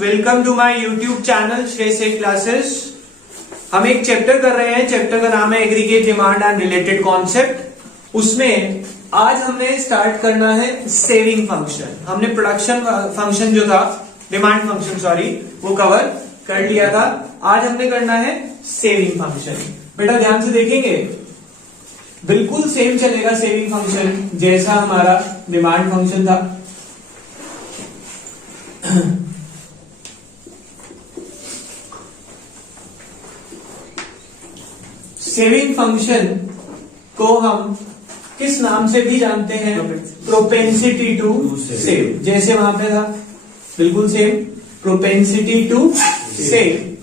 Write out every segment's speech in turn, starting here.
Welcome to my YouTube channel Shrey classes. हम एक chapter कर रहे हैं, चैप्टर का नाम है aggregate demand and related concept. उसमें आज हमने स्टार्ट करना है सेविंग फंक्शन। हमने प्रोडक्शन फंक्शन जो था, डिमांड फंक्शन सॉरी, वो कवर कर लिया था। आज हमने करना है सेविंग फंक्शन। बेटा ध्यान से देखेंगे, बिल्कुल सेम चलेगा सेविंग फंक्शन जैसा हमारा डिमांड फंक्शन था। सेविंग फंक्शन को हम किस नाम से भी जानते हैं? Propensity to save. जैसे वहां पे था बिल्कुल सेम, प्रोपेंसिटी टू सेव।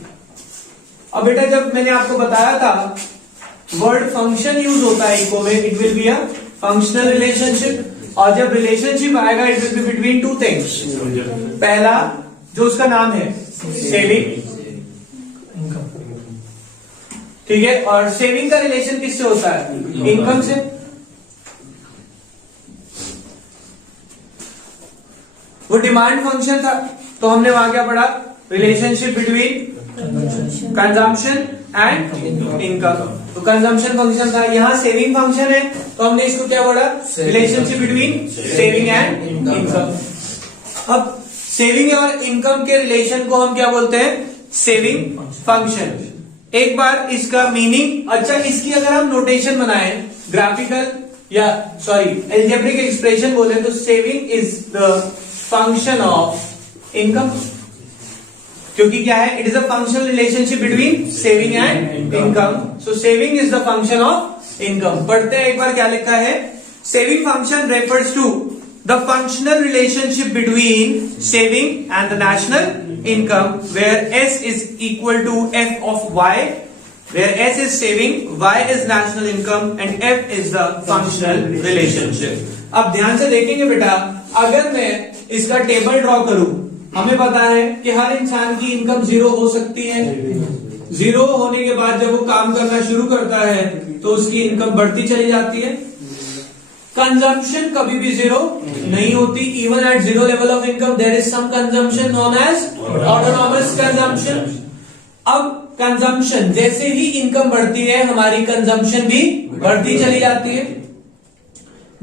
अब बेटा जब मैंने आपको बताया था वर्ड फंक्शन यूज होता है इको में, it will be a functional relationship. और जब रिलेशनशिप आएगा it will be between two things. पहला जो उसका नाम है सेविंग, ठीक है। और सेविंग का रिलेशन किससे होता है? इनकम से। वो डिमांड फंक्शन था तो हमने वहां क्या पढ़ा? Relationship between consumption and income. तो कंजम्पशन फंक्शन था, यहां सेविंग फंक्शन है तो हमने इसको क्या पढ़ा? Relationship between saving and income. अब सेविंग और इनकम के रिलेशन को हम क्या बोलते हैं? Saving function. एक बार इसका मीनिंग, अच्छा इसकी अगर हम नोटेशन बनाए ग्राफिकल या सॉरी एल्जेब्रिक एक्सप्रेशन बोले तो saving is the function of income, क्योंकि क्या है? It is a functional relationship between saving and income. So saving is the function of income. पढ़ते हैं एक बार क्या लिखा है। Saving function refers to the functional relationship between saving and the national income where S is equal to F of Y, where S is saving, Y is national income and F is the functional relationship. अब ध्यान से देखेंगे बेटा, अगर मैं इसका table draw करूं, हमें पता है कि हर इंसान की इनकम जीरो हो सकती है। जीरो होने के बाद जब वो काम करना शुरू करता है तो उसकी इनकम बढ़ती चली जाती है। कंजम्पशन कभी भी जीरो नहीं होती। Even at zero level of income there is some consumption known as autonomous consumption. अब कंजम्पशन जैसे ही इनकम बढ़ती है हमारी कंजम्पशन भी बढ़ती चली जाती है।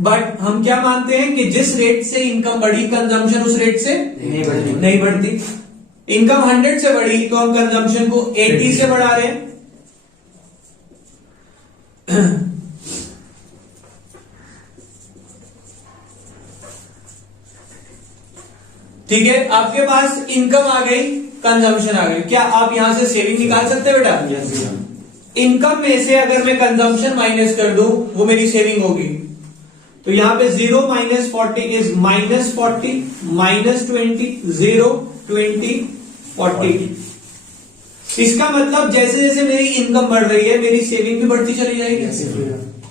बट हम क्या मानते हैं कि जिस रेट से इनकम बढ़ी कंजम्पशन उस रेट से नहीं बढ़ती। इनकम 100 से बढ़ी तो हम कंजम्पशन को 80 से बढ़ा रहे हैं। ठीक है, आपके पास इनकम आ गई, कंजम्पशन आ गई। क्या आप यहां से सेविंग निकाल सकते हैं बेटा? इनकम में से अगर मैं कंजम्पशन माइनस कर दूं वो मेरी सेविंग होगी। तो यहां पे 0 - 40 इज -40 -20 0 20 40। इसका मतलब जैसे जैसे मेरी इनकम बढ़ रही है मेरी सेविंग भी बढ़ती चली जाएगी।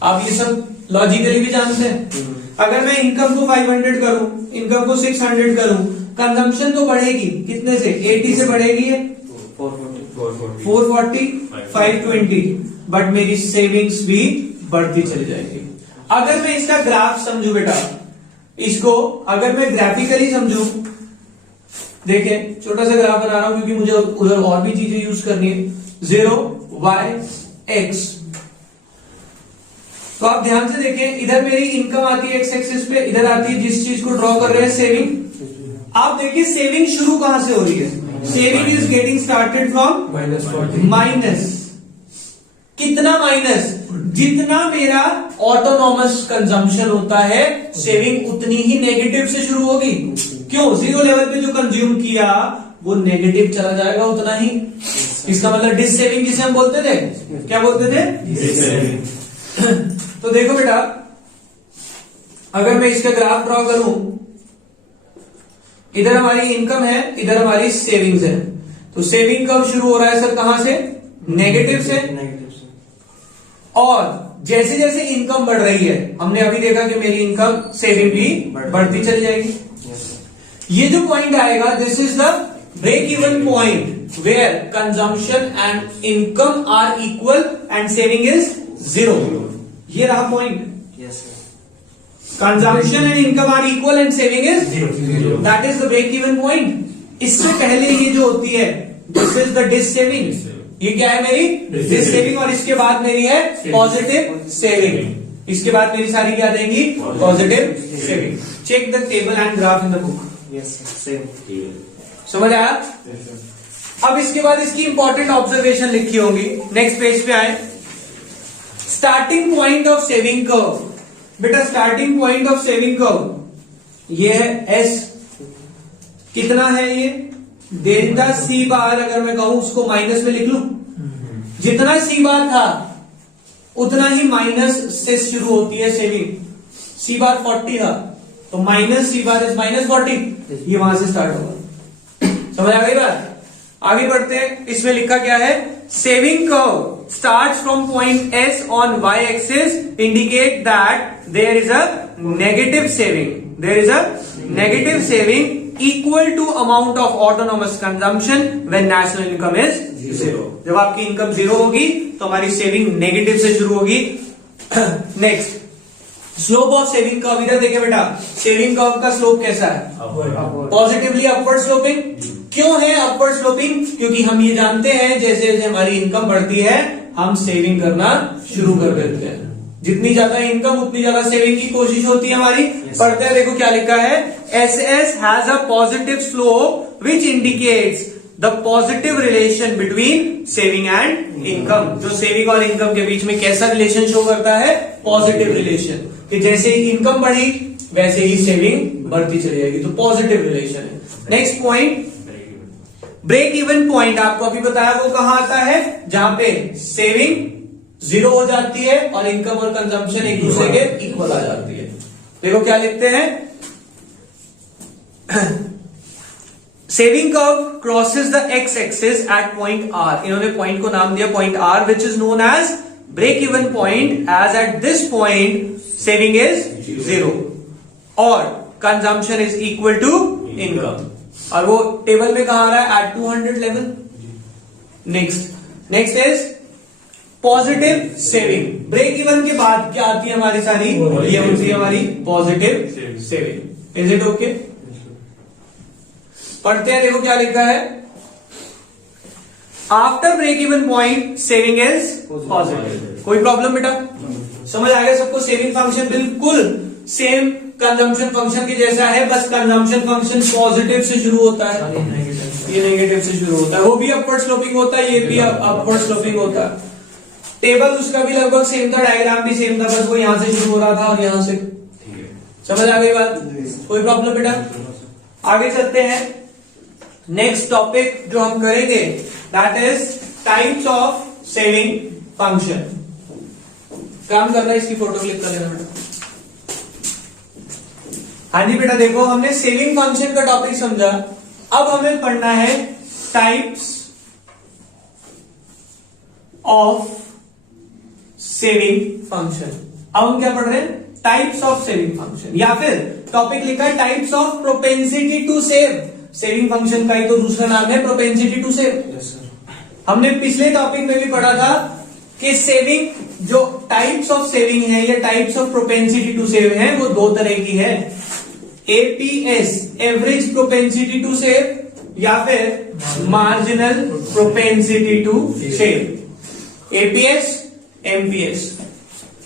आप ये सब लॉजिकली भी जानते हैं। अगर मैं इनकम को 500 करूं, इनकम को 600 करूं, कंजम्पशन तो बढ़ेगी कितने से? 80 से बढ़ेगी है 440 520, बट मेरी सेविंग्स भी बढ़ती चली जाएगी। अगर मैं इसका ग्राफ समझू बेटा, इसको अगर मैं ग्राफिकली समझू, देखें छोटा सा ग्राफ बना रहा हूं क्योंकि मुझे उधर और भी चीजें यूज करनी है। 0 Y X। तो आप ध्यान से देखें, इधर मेरी इनकम आती है एक्स एक्सिस पे, इधर आती है जिस चीज को ड्रॉ कर रहे हैं सेविंग। आप देखिए सेविंग शुरू कहां से हो रही है? Saving is getting started from minus. कितना माइनस? जितना मेरा ऑटोनॉमस कंजम्पशन होता है सेविंग उतनी ही नेगेटिव से शुरू होगी। क्यों? जीरो लेवल पे जो कंज्यूम किया वो नेगेटिव चला जाएगा उतना ही। इसका मतलब डिस सेविंग जिसे हम बोलते थे, क्या बोलते थे? Dissaving. तो देखो बेटा, अगर मैं इसका ग्राफ ड्रॉ करूं, इधर हमारी इनकम है, इधर हमारी सेविंग्स है। तो सेविंग कब शुरू हो रहा है सर? कहां से? नेगेटिव से। और जैसे जैसे इनकम बढ़ रही है, हमने अभी देखा कि मेरी इनकम सेविंग भी बढ़ती चली जाएगी। ये जो पॉइंट आएगा, this is the break even point where consumption and income are equal and saving is 0। ये रहा point. Consumption and income are equal and saving is 0. That is the break even point. इससे पहले ये जो होती है this is the dissaving, ये क्या है मेरी डिस सेविंग, और इसके बाद मेरी है पॉजिटिव सेविंग, इसके बाद मेरी सारी क्या देंगी positive saving. Check the table and graph in the book. समझ आया? अब इसके बाद इसकी इंपॉर्टेंट ऑब्जर्वेशन लिखी होंगी। नेक्स्ट पेज पे आए। Starting point of saving curve, बेटा starting point of saving curve ये है एस, कितना है ये डेल्टा सी बार, अगर मैं कहूं उसको माइनस में लिख लूं, जितना सी बार था उतना ही माइनस से शुरू होती है सेविंग। सी बार 40 था तो minus C bar is minus 40, ये वहां से स्टार्ट होगा। समझ आ गई बात? आगे बढ़ते हैं। इसमें लिखा क्या है, saving curve starts from point S on y-axis indicate that there is a negative saving. There is a negative saving equal to amount of autonomous consumption when national income is zero. जब आपकी income zero होगी तो हमारी saving negative से शुरू होगी। Next, slope of saving curve. इधर देखिए बेटा, सेविंग कर्व का स्लोप कैसा है? Positively upward sloping. क्यों है अपवर्ड स्लोपिंग? क्योंकि हम ये जानते हैं जैसे जैसे हमारी इनकम बढ़ती है हम सेविंग करना शुरू कर देते हैं। जितनी ज्यादा इनकम उतनी ज्यादा सेविंग की कोशिश होती है हमारी। पढ़ते हैं, देखो क्या लिखा है, S S has a positive slope which indicates the positive relation between saving and income. जो सेविंग और इनकम के बीच में कैसा रिलेशन शो करता है? पॉजिटिव रिलेशन, कि जैसे ही इनकम बढ़ी वैसे ही सेविंग बढ़ती चली जाएगी, तो पॉजिटिव रिलेशन है। Next point, break even point. आपको अभी बताया वो कहां आता है? जहां पे सेविंग जीरो हो जाती है और इनकम और कंजम्पशन एक दूसरे के इक्वल आ जाती है। देखो क्या लिखते हैं, saving curve crosses the X axis at point R. इन्होंने पॉइंट को नाम दिया point R, which is known as break even point, as at this point saving is zero और consumption is equal to income. और वो table में कहा आ रहा है? At 200 level. Next is positive saving. Break even के बाद क्या आती है हमारी सारी? ये होती है हमारी positive saving. Is it okay? पढ़ते हैं, देखो क्या लिखा है, after break even point saving is positive. कोई प्रॉब्लम बेटा? समझ आ गया सबको? सेविंग फंक्शन बिल्कुल सेम कंजम्पशन फंक्शन के जैसा है, बस कंजम्पशन फंक्शन पॉजिटिव से शुरू होता है, ये नेगेटिव से शुरू होता है। वो भी अपवर्ड स्लोपिंग होता है, ये भी अपवर्ड स्लोपिंग होता है। टेबल उसका भी लगभग सेम था, डायग्राम भी सेम था, बस वो यहां से शुरू हो रहा था और यहां से। समझ आ गई बात? कोई प्रॉब्लम बेटा? आगे चलते हैं। नेक्स्ट टॉपिक जो हम करेंगे that is types of saving function. काम करना है, इसकी फोटो क्लिक कर लेना बेटा। हाँ जी बेटा, देखो हमने सेविंग फंक्शन का टॉपिक समझा, अब हमें पढ़ना है टाइप्स ऑफ सेविंग फंक्शन। अब हम क्या पढ़ रहे हैं? टाइप्स ऑफ सेविंग फंक्शन, या फिर टॉपिक लिखा है types of propensity to save. Saving function का ही तो दूसरा नाम है प्रोपेंसिटी टू सेव। हमने पिछले टॉपिक में भी पढ़ा था कि सेविंग जो टाइप्स ऑफ सेविंग है या types of propensity to save है वो दो तरह की है, APS average propensity to save या फिर marginal propensity to save. APS MPS.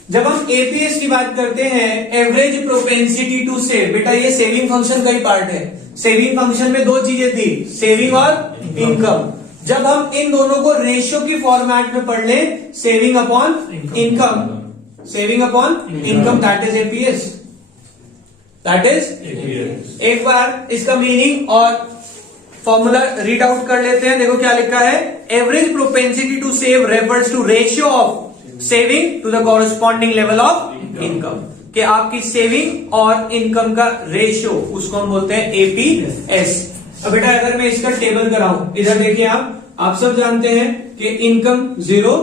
जब हम एपीएस की बात करते हैं, एवरेज प्रोपेंसिटी टू सेव, बेटा ये सेविंग फंक्शन का ही पार्ट है। सेविंग फंक्शन में दो चीजें थी, सेविंग और इनकम। जब हम इन दोनों को रेशियो की फॉर्मेट में पढ़ लें, saving upon income, saving upon income, that is APS, that is. एक बार इसका मीनिंग और फॉर्मूला रीड आउट कर लेते हैं। देखो क्या लिखा है, average propensity to save refers to ratio of saving to the corresponding level of income, कि आपकी सेविंग और इनकम का रेशियो, उसको हम बोलते हैं एपीएस। अब बेटा अगर मैं इसका टेबल कराऊं, इधर देखिए आप सब जानते हैं कि इनकम जीरो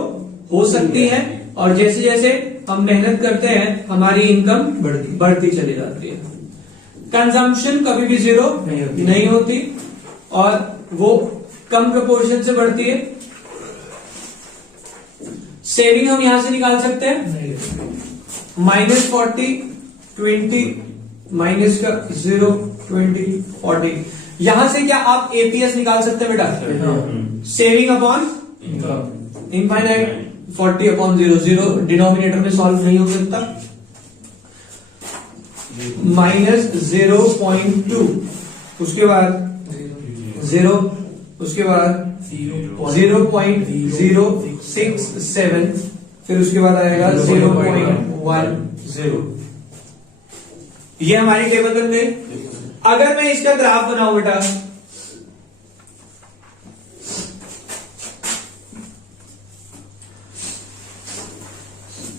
हो सकती है और जैसे जैसे हम मेहनत करते हैं हमारी इनकम बढ़ती चली जाती है। कंजम्पशन कभी भी जीरो नहीं होती और वो कम प्रोपोर्शन से बढ़ती है। सेविंग हम यहां से निकाल सकते हैं, -40 20 माइनस का 0 20 40। यहां से क्या आप एपीएस निकाल सकते हैं बेटा? Saving upon infinite 40 upon 0, 0 denominator में सॉल्व नहीं हो सकता, माइनस 0.2, उसके बाद 0, उसके बाद 0.067, फिर उसके बाद आएगा 0.10। ये हमारी टेबल बन गई। अगर मैं इसका ग्राफ बनाऊं बेटा,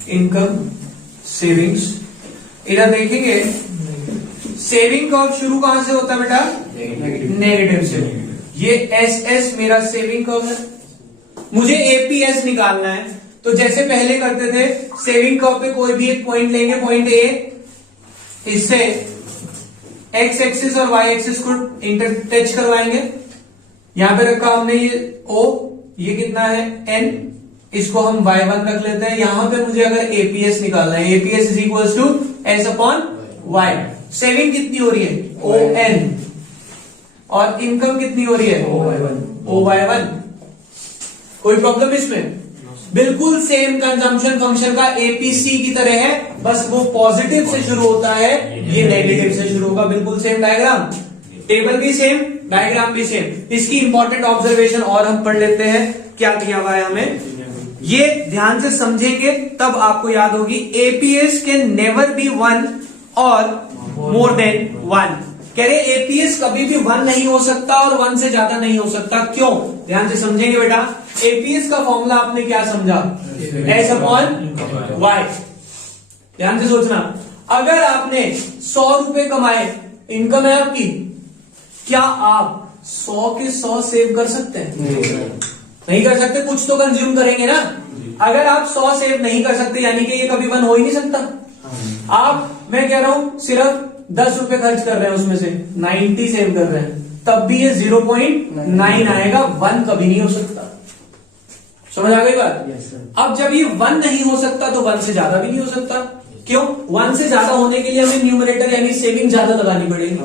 इनकम सेविंग्स, इधर देखेंगे सेविंग कर्व शुरू कहां से होता है बेटा? नेगेटिव से। ये एस एस मेरा सेविंग कर्व है, मुझे एपीएस निकालना है। तो जैसे पहले करते थे, सेविंग कर्व पे कोई भी एक पॉइंट लेंगे, पॉइंट ए, इससे एक्स एक्सिस और वाई एक्सिस को इंटरटच करवाएंगे। यहां पे रखा हमने ये ओ, ये कितना है एन, इसको हम y1 रख लेते हैं। यहां पे मुझे अगर एपीएस निकालना है, APS is equal to S upon Y. Saving कितनी हो रही है? ओ एन, और इनकम कितनी हो रही है? O Y one. कोई प्रॉब्लम इसमें? बिल्कुल सेम कंजम्पशन फंक्शन का एपीसी की तरह है, बस वो पॉजिटिव से शुरू होता है, ये नेगेटिव से शुरू होगा। बिल्कुल सेम डायग्राम, टेबल भी सेम, डायग्राम भी सेम। इसकी इंपॉर्टेंट ऑब्जर्वेशन और हम पढ़ लेते हैं, क्या दिया हुआ है हमें, ये ध्यान से समझेंगे तब आपको याद होगी। एपीएस कैन नेवर बी 1 और मोर देन 1। कह रहे एपीएस कभी भी 1 नहीं हो सकता और 1 से ज्यादा नहीं हो सकता। क्यों? ध्यान से समझेंगे बेटा। एपीएस का फॉर्मूला आपने क्या समझा? S upon Y. ध्यान से सोचना, अगर आपने 100 रुपए कमाए, इनकम है आपकी, क्या आप 100 के 100 सेव कर सकते हैं? नहीं कर सकते, कुछ तो कंज्यूम करेंगे ना। अगर आप 100 सेव नहीं कर सकते, यानी कि ये कभी 1 हो ही नहीं सकता। आप, मैं कह रहा हूं सिर्फ 10 रुपए खर्च कर रहे हैं, उसमें से 90 सेव कर रहे हैं, तब भी ये 0.9 आएगा, 1 कभी नहीं हो सकता। समझ आ गई बात? अब जब ये 1 नहीं हो सकता तो 1 से ज्यादा भी नहीं हो सकता। क्यों? 1 से ज्यादा होने के लिए हमें न्यूमरेटर यानी सेविंग ज्यादा लगानी पड़ेगी।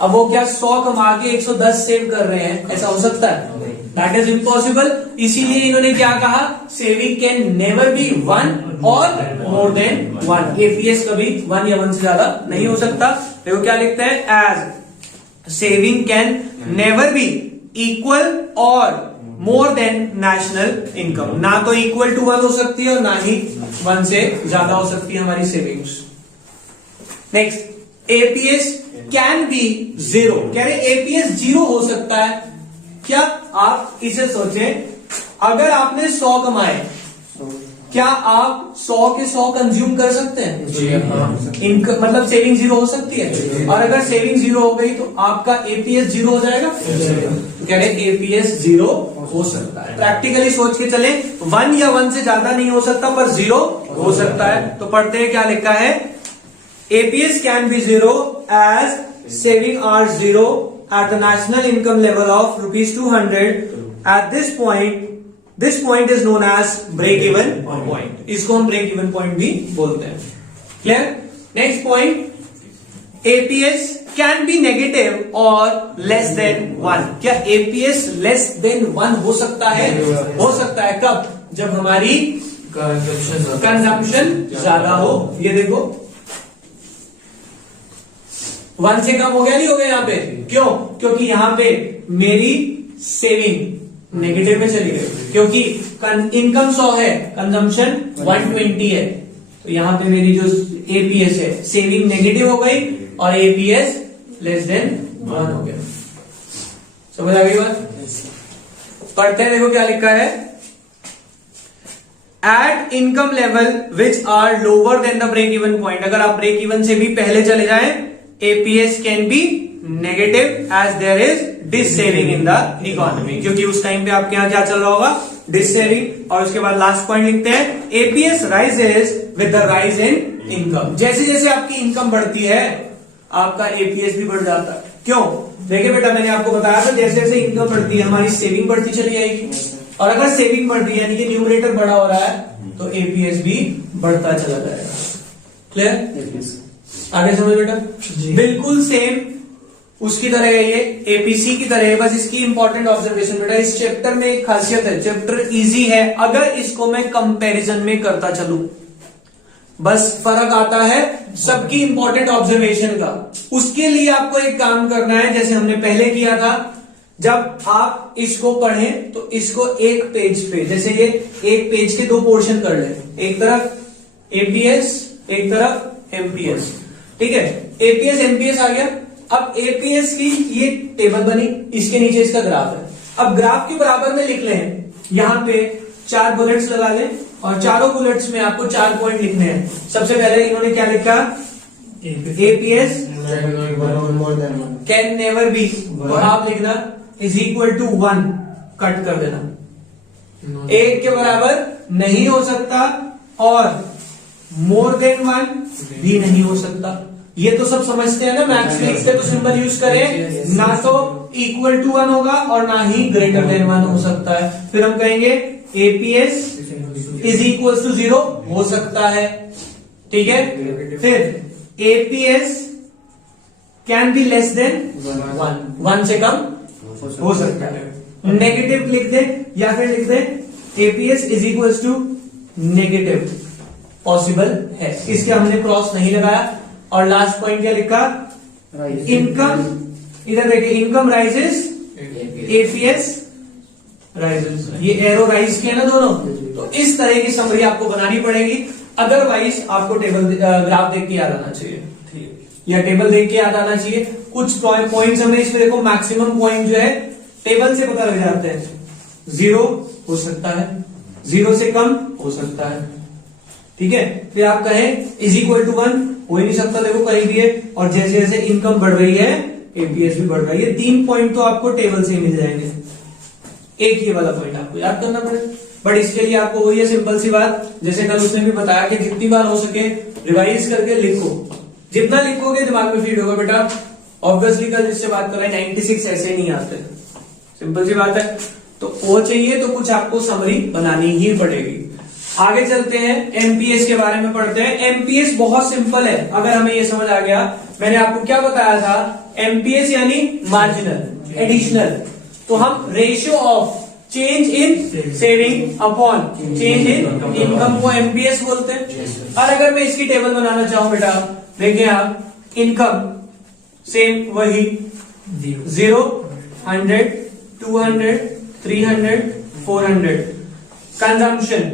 अब वो क्या 100 कमा के 110 सेव कर रहे हैं, ऐसा हो सकता है? That is impossible. इसीलिए इन्होंने क्या कहा? सेविंग कैन नेवर बी 1 और मोर देन 1। एपीएस कभी 1 या 1 से ज्यादा नहीं हो सकता। देखो क्या लिखते हैं, as saving can never be equal और मोर देन नेशनल इनकम। ना तो इक्वल टू 1 हो सकती है और ना ही 1 से ज्यादा हो सकती है हमारी savings. Next, APS can be 0। कह रहे एपीएस 0 हो सकता है। क्या आप इसे सोचें, अगर आपने 100 कमाए, क्या आप 100 के 100 कंज्यूम कर सकते हैं? इनकम मतलब सेविंग 0 हो सकती है। और अगर सेविंग 0 हो गई तो आपका एपीएस 0 हो जाएगा। तो कह रहे एपीएस 0 हो सकता है। प्रैक्टिकली सोच के चले, 1 या 1 से ज्यादा नहीं हो सकता, पर 0 हो सकता है। तो पढ़ते हैं क्या लिखा है, APS can be 0 as saving are 0 at the national income level of ₹200. At this point is known as break even point. इसको हम break even point भी बोलते हैं। Clear? Next point, APS can be negative or less than 1. क्या APS less than 1 हो सकता है? हो सकता है। कब? जब हमारी कंजम्पशन ज्यादा हो। ये देखो 1 से कम हो गया, नहीं हो गया यहाँ पे? क्यों? क्योंकि यहाँ पे मेरी सेविंग नेगेटिव में चली गई, क्योंकि इनकम 100 है, कंजम्पशन 120 है। तो यहाँ पे मेरी जो एपीएस है, सेविंग नेगेटिव हो गई और एपीएस लेस देन 1 हो गया। समझ आ गई बात? पढ़ते हैं, देखो क्या लिखा है, at income level which are lower than the break even point. अगर आप ब्रेक इवन से भी पहले चले जाएं, APS can be negative as there is dissaving in the economy, क्योंकि उस टाइम पे आपके यहाँ क्या चल रहा होगा? डिससेविंग। और उसके बाद लास्ट पॉइंट लिखते हैं, APS rises with the rise in income. जैसे जैसे आपकी इनकम बढ़ती है, आपका एपीएस भी बढ़ जाता है। क्यों? देखिए बेटा, मैंने आपको बताया था, जैसे जैसे इनकम बढ़ती है हमारी सेविंग बढ़ती चली जाएगी, और अगर सेविंग बढ़ रही है यानी कि न्यूमरेटर बड़ा हो रहा है, तो एपीएस भी बढ़ता चला जाएगा। क्लियर? आगे समझ बेटा, बिल्कुल सेम उसकी तरह है ये, एपीसी की तरह है। बस इसकी इंपॉर्टेंट ऑब्जर्वेशन बेटा, इस चैप्टर में एक खासियत है, चैप्टर इजी है अगर इसको मैं कंपैरिजन में करता चलूं। बस फर्क आता है सबकी इंपॉर्टेंट ऑब्जर्वेशन का। उसके लिए आपको एक काम करना है, जैसे हमने पहले किया था, जब आप इसको पढ़ें तो इसको एक पेज पे, जैसे ये एक पेज के दो पोर्शन कर लें, एक तरफ एपीएस एक तरफ एमपीएस, ठीक है। एपीएस एमपीएस आ गया। अब एपीएस की ये टेबल बनी, इसके नीचे इसका ग्राफ है। अब ग्राफ के बराबर में लिख लें, यहां पे 4 बुलेट्स लगा लें और चारों बुलेट्स में आपको 4 पॉइंट लिखने हैं। सबसे पहले इन्होंने क्या लिखा, एपीएस कैन नेवर बी, तो आप लिखना इज इक्वल टू 1, कट कर देना, 1 के बराबर नहीं हो सकता और मोर देन 1 भी नहीं हो सकता। ये तो सब समझते हैं ना, मैथ्स लिखते तो सिंबल यूज करें, ना तो इक्वल टू 1 होगा और ना ही ग्रेटर देन 1 हो सकता है। फिर हम कहेंगे एपीएस इज इक्वल टू 0 हो सकता है, ठीक है। फिर APS can B less then 1 से कम हो सकता है। नेगेटिव लिख दे या फिर लिख दे APS is equal to negative, possible है। इसके हमने क्रॉस नहीं लगाया। और लास्ट पॉइंट क्या लिखा, इनकम, इधर देखिए, इनकम राइजेस एपीएस राइजेस, ये एरो राइज किया ना दोनों, तो इस तरह की समरी आपको बनानी पड़ेगी। अदरवाइज आपको टेबल ग्राफ देख के याद आना चाहिए या टेबल देख के याद आना चाहिए। कुछ पॉइंट्स हमें इसमें देखो, मैक्सिमम पॉइंट जो है टेबल से पता लग जाते हैं। 0 हो सकता है, 0 से कम हो सकता है, ठीक है। फिर आप कहें इज इक्वल टू 1, हो ही नहीं सकता, देखो कहीं भी है। और जैसे जैसे इनकम बढ़ रही है एपीएस भी बढ़ रहा है। ये 3 पॉइंट तो आपको टेबल से ही मिल जाएंगे। एक ये वाला पॉइंट आपको याद करना पड़ेगा, बट इसके लिए आपको वही है सिंपल सी बात, जैसे कल उसने भी बताया कि जितनी बार हो सके रिवाइज करके लिखो, जितना लिखोगे दिमाग में फीड होगा बेटा। ऑब्वियसली कल जिससे बात कर रहे हैं 96 ऐसे नहीं आते, सिंपल सी बात है। तो वो चाहिए तो कुछ आपको समरी बनानी ही पड़ेगी। आगे चलते हैं, एमपीएस के बारे में पढ़ते हैं। एमपीएस बहुत सिंपल है, अगर हमें ये समझ आ गया। मैंने आपको क्या बताया था, एमपीएस यानी मार्जिनल एडिशनल। तो हम ratio of change in saving upon change in income को एमपीएस बोलते हैं। और अगर मैं इसकी टेबल बनाना चाहूं बेटा, देखिए आप, इनकम सेम वही 0, 100, 200, 300, 400, कंजम्पशन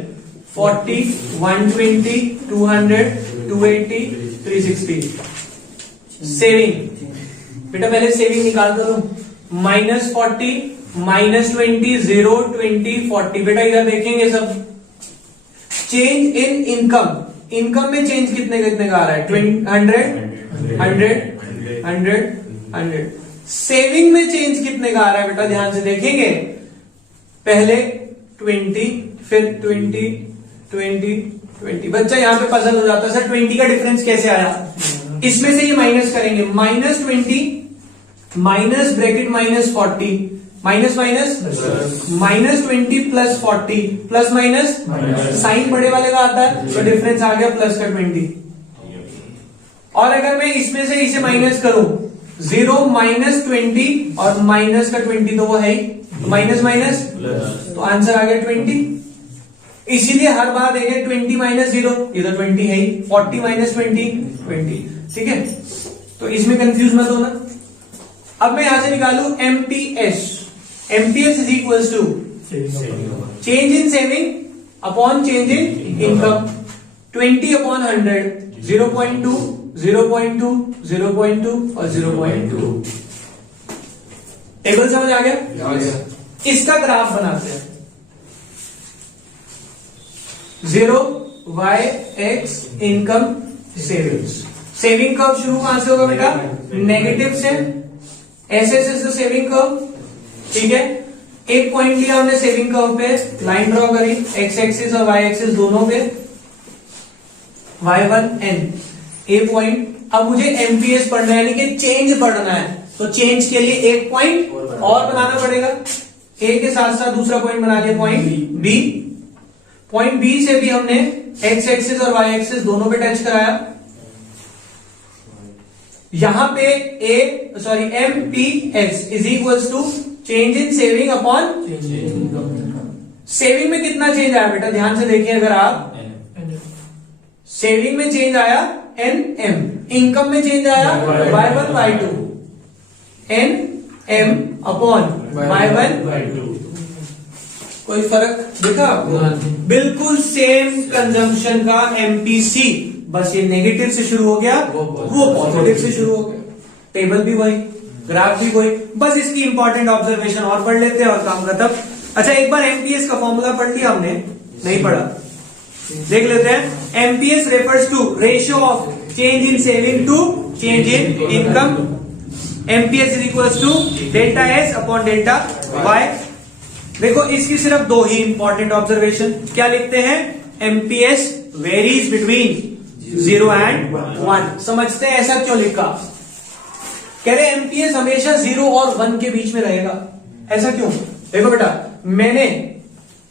40, 120, 200, 280, 360, सेविंग बेटा पहले सेविंग निकाल दो, -40, -20, 0, 20, 40। बेटा इधर देखेंगे सब चेंज इन इनकम, इनकम में चेंज कितने कितने का आ रहा है, 100, 100, 100, 100। सेविंग में चेंज कितने का आ रहा है बेटा, ध्यान से देखेंगे, पहले 20, फिर 20, 20, 20। बच्चा यहां पे पजल हो जाता है, सर 20 का डिफरेंस कैसे आया। इसमें से ये माइनस करेंगे, -20 minus bracket -40, minus minus -20 plus 40 plus minus, sign बड़े वाले का आता है तो डिफरेंस आ गया प्लस का 20। और अगर मैं इसमें से इसे माइनस करूं, 0 -20 और माइनस का 20 तो वो है ही, माइनस माइनस तो आंसर आ गया 20। इसीलिए हर बार देखें 20 - 0, इधर 20 है ही, 40 - 20, 20, ठीक है। तो इसमें कंफ्यूज मत होना। अब मैं यहां से निकालू MPS, MPS is equal to change in saving upon change in income, 20 upon 100, 0.2, 0.2, 0.2 और 0.2। टेबल समझ आ गया। इसका ग्राफ बनाते हैं, 0 y x income savings. Saving कब शुरू कहां से होगा बेटा, नेगेटिव से, ऐसे से सेविंग कर्व, ठीक है। एक पॉइंट लिया हमने सेविंग कर्व पे, लाइन ड्रॉ करी, एक्स एक्सिस और वाई एक्सिस दोनों पे, y1 n ए पॉइंट। अब मुझे एमपीएस पढ़ना है, यानी कि चेंज पढ़ना है, तो चेंज के लिए एक पॉइंट और बनाना पड़ेगा। ए के साथ साथ दूसरा पॉइंट बना दिया, पॉइंट बी। पॉइंट बी से भी हमने एक्स एक्सिस और वाई एक्सिस दोनों पे टच कराया। यहां पे MPS is equals to change in saving upon saving में कितना चेंज आया बेटा, ध्यान से देखिए, अगर आप सेविंग में चेंज आया NM, इनकम में चेंज आया Y1 Y2, NM upon Y1 Y2, कोई फर्क दिखा आपको? बिल्कुल सेम कंजम्पशन का MPC, बस ये नेगेटिव से शुरू हो गया, वो पॉजिटिव से शुरू हो गया। टेबल भी वही, ग्राफ भी वही, बस इसकी इंपॉर्टेंट ऑब्जर्वेशन और पढ़ लेते हैं और काम खत्म। अच्छा, एक बार एमपीएस का फॉर्मूला पढ़ लिया हमने, नहीं पढ़ा, देख लेते हैं। MPS refers to ratio of change in saving to change in income. MPS is equals to delta S upon delta Y. देखो इसकी सिर्फ दो ही इंपॉर्टेंट ऑब्जर्वेशन, क्या लिखते हैं? MPS varies between 0 and 1। समझते हैं ऐसा क्यों लिखा? कह रहे एमपीएस हमेशा 0 और 1 के बीच में रहेगा, ऐसा क्यों? देखो बेटा, मैंने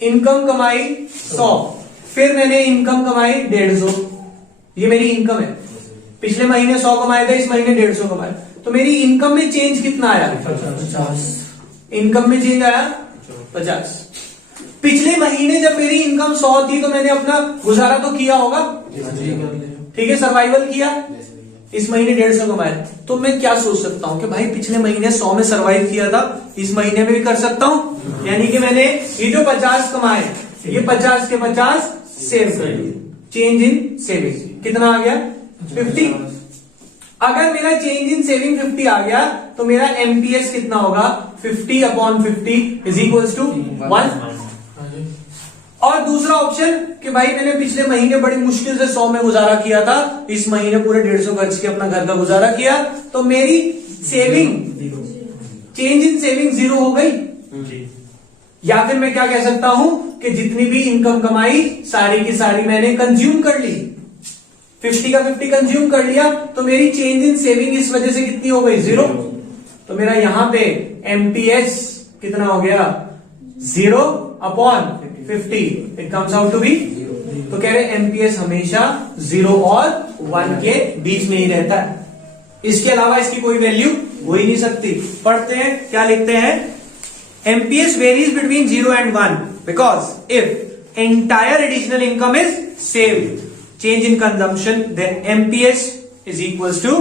इनकम कमाई 100, फिर मैंने इनकम कमाई 150, ये मेरी इनकम है। पिछले महीने 100 कमाए थे, इस महीने 150 कमाए, तो मेरी इनकम में चेंज कितना आया? 50। इनकम में चेंज आया 50। पिछले महीने जब मेरी इनकम 100 थी तो मैंने अपना गुजारा तो किया होगा, ठीक है, सर्वाइवल किया। इस महीने 150 कमाए, तो मैं क्या सोच सकता हूं कि भाई पिछले महीने 100 में सर्वाइव किया था, इस महीने में भी कर सकता हूं। यानी कि मैंने ये जो 50 कमाए, ये 50 के 50 सेव कर लिए। चेंज इन सेविंग कितना आ गया? 50। अगर मेरा चेंज इन सेविंग 50 आ गया तो मेरा एमपीएस कितना होगा? 50 अपॉन 50 इज इक्वल्स टू 1। और दूसरा ऑप्शन कि भाई मैंने पिछले महीने बड़ी मुश्किल से 100 में गुजारा किया था, इस महीने पूरे 150 खर्च के अपना घर का गुजारा किया, तो मेरी सेविंग, चेंज इन सेविंग 0 हो गई। या फिर मैं क्या कह सकता हूं कि जितनी भी इनकम कमाई सारी की सारी मैंने कंज्यूम कर ली, 50 का 50 कंज्यूम कर लिया, तो मेरी चेंज इन सेविंग इस वजह से कितनी हो गई? 0। तो मेरा यहां पे एमपीएस कितना हो गया? 0 upon 50, it comes out to be. तो कह रहे एमपीएस हमेशा 0 और 1 के बीच में ही रहता है, इसके अलावा इसकी कोई वैल्यू हो ही नहीं सकती। पढ़ते हैं, क्या लिखते हैं? MPS varies between 0 and 1 because if entire additional income is saved, change in consumption, then MPS is equals to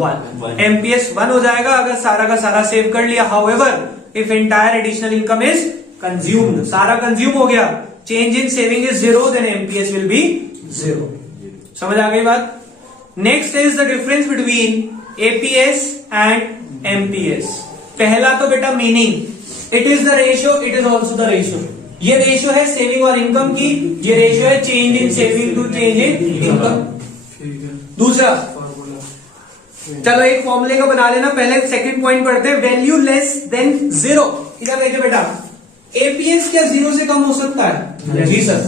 1। MPS 1 हो जाएगा अगर सारा का सारा सेव कर लिया। However if entire additional income is consumed, सारा कंज्यूम हो गया, change in saving is 0, then MPS will be 0। समझ आ गई बात? Next is the difference between APS and MPS. पहला तो बेटा meaning, it is the ratio, it is also the ratio. ये रेशियो है सेविंग और इनकम की, ये रेशियो है change in saving to change in income. दूसरा, चलो एक फॉर्मूले का बना लेना, पहले सेकंड पॉइंट पढ़ते हैं, वैल्यू लेस देन 0। इधर देखिए बेटा, एपीएस क्या 0 से कम हो सकता है? जी सर।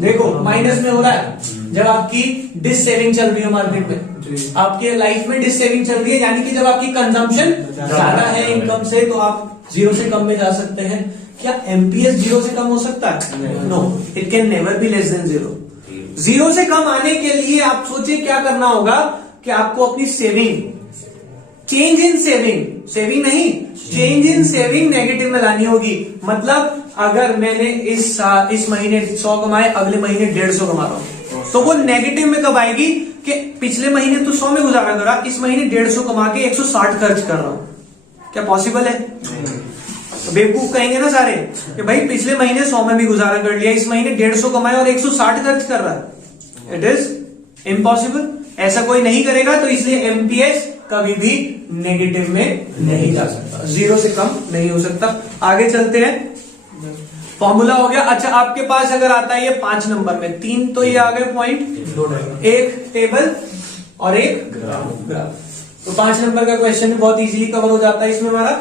देखो माइनस में हो रहा है जब आपकी डिस सेविंग चल रही है मार्केट में, आपके लाइफ में डिस सेविंग चल रही है, यानी कि जब आपकी कंजम्पशन ज्यादा है इनकम से तो आप 0 से कम में जा सकते हैं। क्या एमपीएस 0 से कम हो सकता है? No, it can never be less than 0। 0 से कम आने के लिए आप सोचिए क्या करना होगा कि आपको अपनी saving, change in saving, saving नहीं, चेंज इन सेविंग नेगेटिव में लानी होगी। मतलब अगर मैंने इस महीने 100 कमाए, अगले महीने 150 कमा रहा हूं, तो वो नेगेटिव में कब आएगी कि पिछले महीने तो 100 में गुजारा करा, इस महीने 150 कमा के 160 खर्च कर रहा हूं। क्या पॉसिबल है? तो बेवकूफ कहेंगे ना सारे कि भाई पिछले महीने 100 में भी गुजारा कर लिया, इस महीने 150 कमाए और 160 खर्च कर रहा है। इट इज इम्पॉसिबल, ऐसा कोई नहीं करेगा। तो इसलिए एमपीएस कभी भी नेगेटिव में नहीं जा सकता, 0 से कम नहीं हो सकता। आगे चलते हैं, फॉर्मूला हो गया। अच्छा, आपके पास अगर आता है ये 5 नंबर में, 3 तो ये आ गए पॉइंट, एक टेबल और एक ग्राफ। तो 5 नंबर का क्वेश्चन बहुत इजीली कवर हो जाता है इसमें हमारा।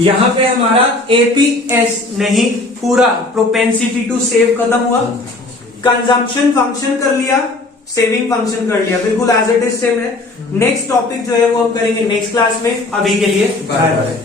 यहां पे हमारा एपीएस नहीं, पूरा प्रोपेंसिटी टू सेव खत्म हुआ, कंजम्पशन फंक्शन कर लिया, सेविंग फंक्शन कर लिया, बिल्कुल एज इट इज सेम है। नेक्स्ट टॉपिक जो है वो हम करेंगे नेक्स्ट क्लास में। अभी के लिए बाय बाय।